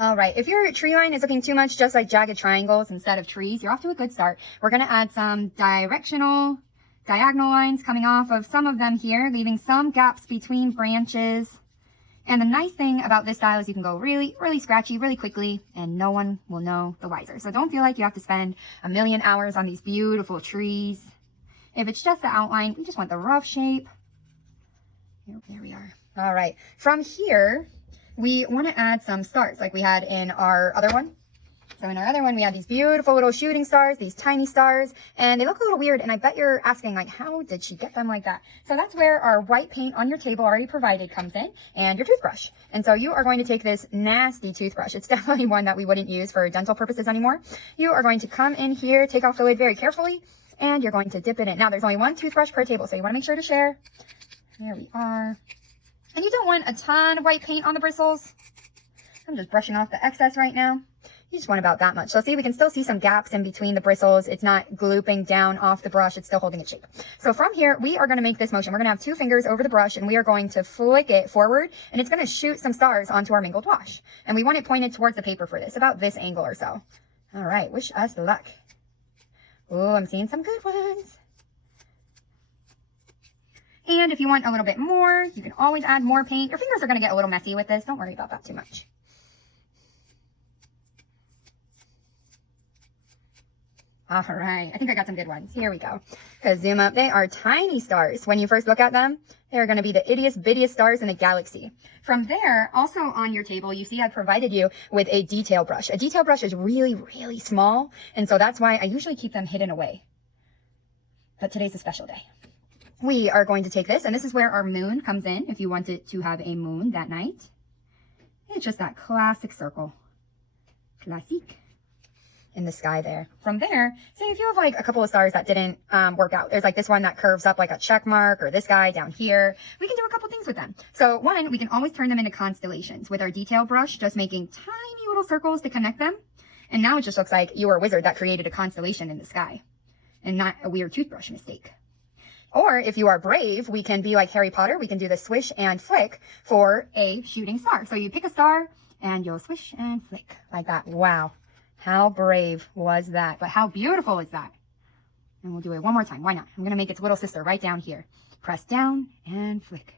All right, if your tree line is looking too much just like jagged triangles instead of trees, you're off to a good start. We're going to add some diagonal lines coming off of some of them here, leaving some gaps between branches. And the nice thing about this style is you can go really, really scratchy really quickly and no one will know the wiser. So don't feel like you have to spend a million hours on these beautiful trees. If it's just the outline, we just want the rough shape. There we are. All right, from here, we want to add some stars like we had in our other one. So in our other one, we had these beautiful little shooting stars, these tiny stars, and they look a little weird. And I bet you're asking, like, how did she get them like that? So that's where our white paint on your table already provided comes in, and your toothbrush. And so you are going to take this nasty toothbrush. It's definitely one that we wouldn't use for dental purposes anymore. You are going to come in here, take off the lid very carefully, and you're going to dip it in. Now, there's only one toothbrush per table, so you want to make sure to share. There we are. And you don't want a ton of white paint on the bristles. I'm just brushing off the excess right now. You just want about that much. So see, we can still see some gaps in between the bristles. It's not glooping down off the brush. It's still holding its shape. So from here, we are going to make this motion. We're going to have 2 fingers over the brush and we are going to flick it forward and it's going to shoot some stars onto our mingled wash. And we want it pointed towards the paper for this, about this angle or so. All right, wish us luck. Oh, I'm seeing some good ones. And if you want a little bit more, you can always add more paint. Your fingers are going to get a little messy with this. Don't worry about that too much. All right, I think I got some good ones. Here we go. Let's zoom up. They are tiny stars. When you first look at them, they're going to be the ittiest bittiest stars in the galaxy. From there, also on your table, you see I provided you with a detail brush. A detail brush is really, really small, and so that's why I usually keep them hidden away. But today's a special day. We are going to take this, and this is where our moon comes in, if you wanted to have a moon that night. It's just that classic circle. Classique. In the sky there. From there, say if you have like a couple of stars that didn't work out, there's like this one that curves up like a check mark, or this guy down here, we can do a couple things with them. So one, we can always turn them into constellations with our detail brush, just making tiny little circles to connect them. And now it just looks like you were a wizard that created a constellation in the sky and not a weird toothbrush mistake. Or if you are brave, we can be like Harry Potter. We can do the swish and flick for a shooting star. So you pick a star and you'll swish and flick like that. Wow. How brave was that? But how beautiful is that? And we'll do it one more time. Why not? I'm going to make its little sister right down here. Press down and flick.